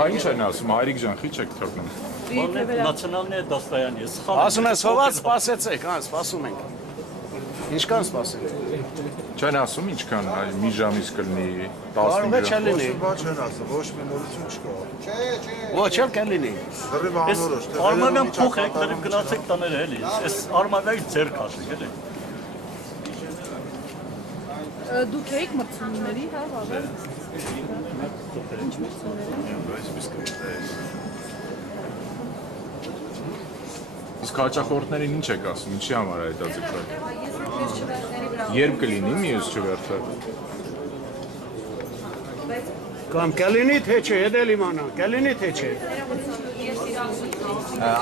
Ինչ են ասում, հայրիկ ջան, խիչ եք թողնում։ Նացիոնալնի դաստայանի է, սխալ։ Ասում են սոված սպասեցեք, հա, սպասում ենք։ Ինչքան սպասենք։ Չեն ասում ինչքան, մի ժամից կլինի 15 Կարող է չլինի։ Ոչ չեն ասում, ոչ մի նորություն չկա։ Ոչ էլ կլինի։ Դրիվ անորոշ։ Արմավյան փոխ եք, դրիվ գնացեք տաները էլի։ Այս արմավյայի ձեր քաշեք էլի։ Դուք եք մրցումների, հա, վաղը։ Ինչ մրցումների։ Իսկ հաճախորդներին ինչ եք ասում, ինչի համար է հետաձգվել։ Երբ կլինի մյուս չվերթը։ Կամ կլինի թե չէ, դա իմանա, կլինի թե չէ։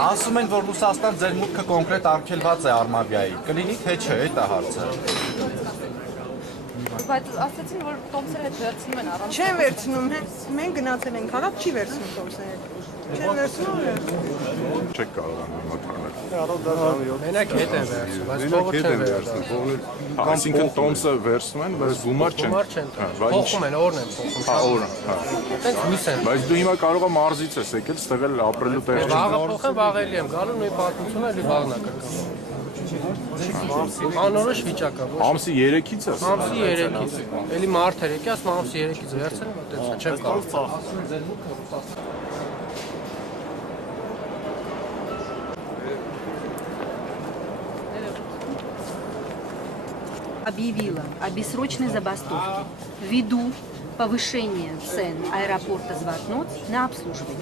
Ասում են, որ Ռուսաստան ձեր մուտքը կոնկրետ արգելված է Արմավիայի։ Կլինի թե չէ, դա հարցը։ Բայց ասացին, որ տոմսերը հետ վերցնում են առանց։ Չեն վերցնում, մենք գնացել ենք հարավ, չի վերցնում տոմսերը։ Չեն վերցնում։ Չեք կարողանում մոթանել։ Մենակ հետ են վերցնում, բայց փողը չեն վերցնում։ Այսինքն տոմսը վերցնում են, բայց գումար չեն։ Փոխում են, օրն են փոխում։ Հա, օրը, հա։ Այդպես լույս են։ Բայց դու հիմա կարող ես մարզից ես եկել, ստեղ էլ ապրելու տեղ չկա։ Վաղը փոխեմ, վաղ էլի եմ գալու, նույն պատմությունը էլի վաղն է կրկնում։ Անորոշ վիճակ է, ոչ։ Ամսի 3-ից ես։ Ամսի 3-ից։ Էլի մարդ էր եկի, ասում ամսի 3-ից վերցրել, այդպես չեմ կարող։ Объявила о бессрочной забастовке ввиду повышения цен аэропорта Звартноц на обслуживание.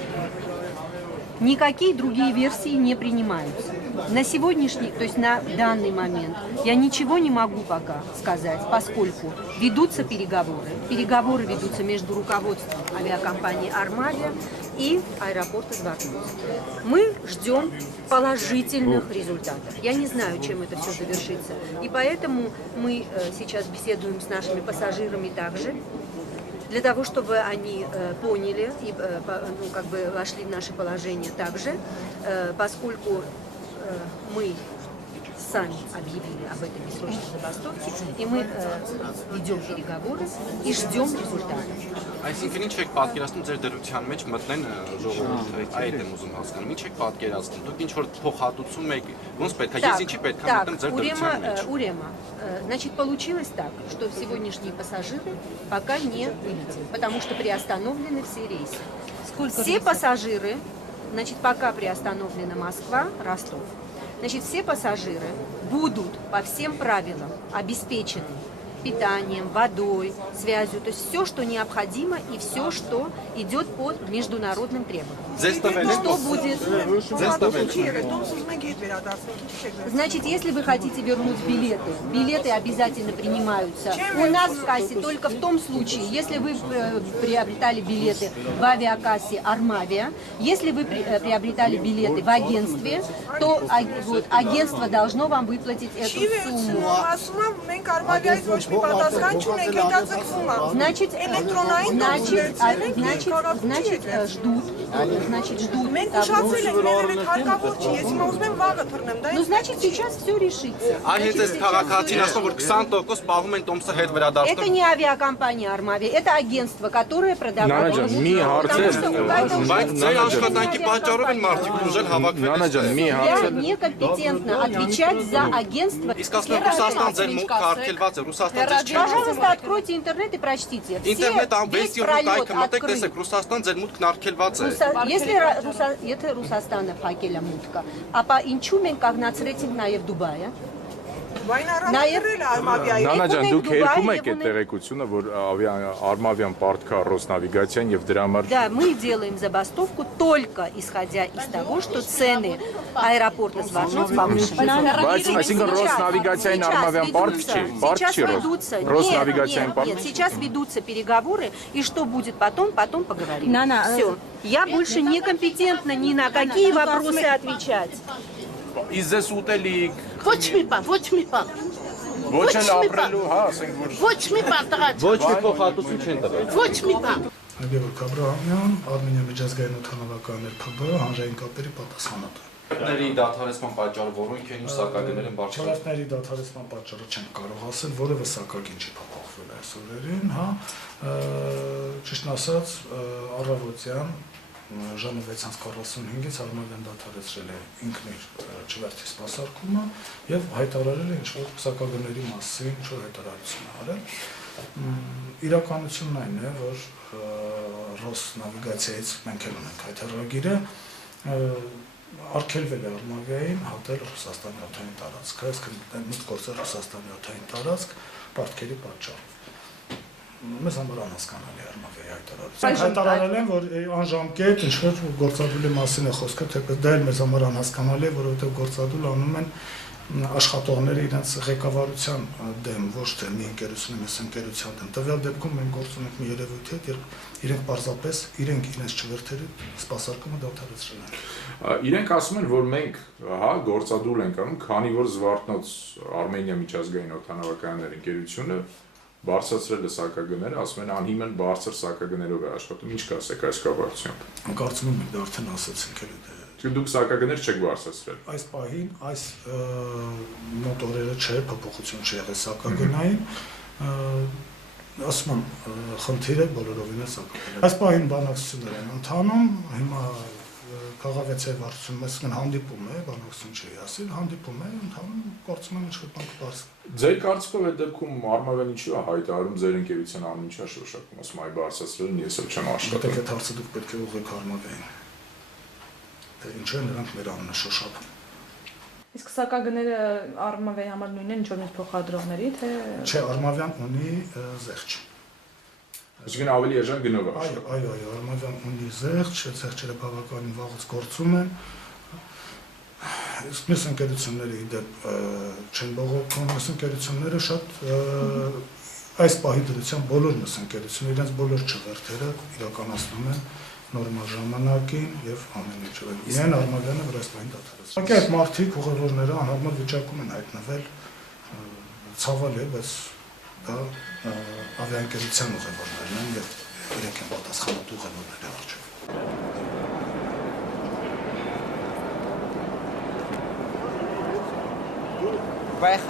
Никакие другие версии не принимаются. На сегодняшний, то есть на данный момент, я ничего не могу пока сказать, поскольку ведутся переговоры. Переговоры ведутся между руководством авиакомпании «Армавия» и аэропорта Звартноц. Мы ждем положительных результатов. Я не знаю, чем это все завершится. И поэтому мы сейчас беседуем с нашими пассажирами также, для того, чтобы они поняли и вошли в наше положение также, поскольку мы сами объявили об этой бессрочной забастовке, и мы ведем переговоры и ждем результатов. Այսինքն ինչ եք պատկերացնում ձեր դրության մեջ մտնեն ժողովուրդը, այդ եմ ուզում հասկանալ։ Ինչ եք պատկերացնում, դուք ինչ որ փոխհատուցում եք, ոնց պետք է, ես ինչի պետք է մտնեմ ձեր դրության մեջ։ Урема, значит, получилось так, что сегодняшние пассажиры пока не вылетели, потому что приостановлены все рейсы. Все пассажиры, значит, пока приостановлена Москва, Ростов, значит, все пассажиры будут по всем правилам обеспечены питанием, водой, связью, то есть все, что необходимо и все, что идет по международным требованиям. Что будет? Значит, если вы хотите вернуть билеты, билеты обязательно принимаются у нас в кассе только в том случае, если вы приобретали билеты в авиакассе «Армавия», если вы приобретали билеты в агентстве, то агентство должно вам выплатить эту сумму. Значит, ждут. Ну, значит, сейчас все решится. Это не авиакомпания «Армавия», это агентство, которое продавало. Я некомпетентна отвечать за агентство. Пожалуйста, откройте интернет и прочтите. Весь пролет открыт. Если это Русաստана факеля мутка, а по инчумен как на Цретинг в Дубае. Նանա ջան, դուք երկում եք այդ տեղեկությունը, որ Արմավյան պարտքա Ռոսնավիգացիան եւ դրա համար. Да, мы делаем забастовку только исходя из того, что цены аэропорта Звартноц повышены. Այսինքն Ռոսնավիգացիային Արմավյան պարտք չի, Ռոսնավիգացիային պարտք. Нет, сейчас ведутся переговоры, и что будет потом поговорим. Все. Я больше некомпетентна ни на какие вопросы отвечать. Իզես ուտելիք Ոչ մի բան, ոչ մի բան։ Ոչ էլ ապրելու, հա, ասենք որ Ոչ մի բան տղա։ Ոչ մի փոխհատուցում չեն տվել։ Ոչ մի բան։ Գևորգ Աբրահամյան, Արմենիա միջազգային օդանավակայաններ ՓԲ հանրային կապերի պատասխանատու։ Ների դադարեցման պատճառը որոնք են ու սակագները բարձր։ Չարատների դադարեցման պատճառը չեն կարող ասել, որևէ սակագին չի փոխվել այս օրերին, հա։ Ճիշտն ասած, առավոտյան ժամը 6:45-ից Արմավյան դադարեցրել է ինքն իր չվերթի սպասարկումը եւ հայտարարել է ինչ-որ սակագների մասին ինչ-որ հայտարարություն արել։ Իրականությունն այն է, որ Ռոսնավիգացիայից մենք էլ ունենք հայտարարագիրը, արգելվել է Արմավիային հատել Ռուսաստանի օդային տարածքը, այսինքն մուտք գործել Ռուսաստանի օդային տարածք պարտքերի պատճառով։ Մեզ համար անհասկանալի է Արմավիայի հայտարարությունը։ Հայտարարել են, որ անժամկետ ինչ-որ գործադուլի մասին է խոսքը, թեպետ դա էլ մեզ համար անհասկանալի է, որովհետև գործադուլ անում են աշխատողները իրենց ղեկավարության դեմ, ոչ թե մի ընկերությունի մյուս ընկերության դեմ։ Տվյալ դեպքում մենք գործ ունենք մի երևույթի հետ, երբ իրենք պարզապես իրենց չվերթերի սպասարկումը դադարեցրել են։ Իրենք ասում են, որ մենք, գործադուլ ենք անում, քանի որ Զվարթնոց Արմենիա միջազգային օդանավակայանների ընկերությունը բարձրացրել է սակագները, ասում են անհիմն բարձր սակագներով է աշխատում, ինչ կասեք այս կապակցությամբ։ Կարծում եմ մենք արդեն ասացինք էլի դե։ Դուք սակագներ չեք բարձրացրել։ Այս պահին այս մոտորերը չէ, փոփոխություն չի եղել սակագնային, ասում եմ, խնդիրը բոլորովին է սակագները։ Այս պահին բանակցություններ են ընթանում, հիմա քաղաքացիայի վարչությունը մեզ հանդիպում է, բանակցություն չի ասել, հանդիպում է, ընթանում, կարծում եմ ինչ-որ բան կբարձ։ Ձեր կարծիքով այդ դեպքում Արմավյան ինչու է հայտարարում ձեր ընկերության անուն ինչա շոշափում, ասում այ բարձրացրել ես էլ չեմ աշխատել։ Դե այդ հարցը դուք պետք է ուղղեք Արմավյանին։ Դե ինչու են նրանք մեր անունը շոշափում։ Իսկ սակագները Արմավիայի համար նույնն են, ինչ որ մենք փոխադրողների, թե Չէ, Արմավյան ունի զեղչ։ Այսինքն ավելի էժան գնով է աշխատում։ Այո, Արմավյան ունի զեղչ, զեղչերը բավականին վաղուց գործում են։ Իսկ մյուս ընկերությունները իդեպ չեն բողոքում, մյուս ընկերությունները շատ այս պահի դրությամբ բոլոր մյուս ընկերությունները իրենց բոլոր չվերթերը իրականացնում են նորմալ ժամանակին եւ ամեն ինչը։ Իրեն Արմավյանը որ այս պահին դադարեցրել։ Ուղղակի այդ մարդիկ ուղևորները անհարմար վիճակում են հայտնվել, ցավալ է, բայց դա ավիաընկերության ուղևորներն են եւ իրենք են պատասխանատու ուղևորների առջեւ։ Բայց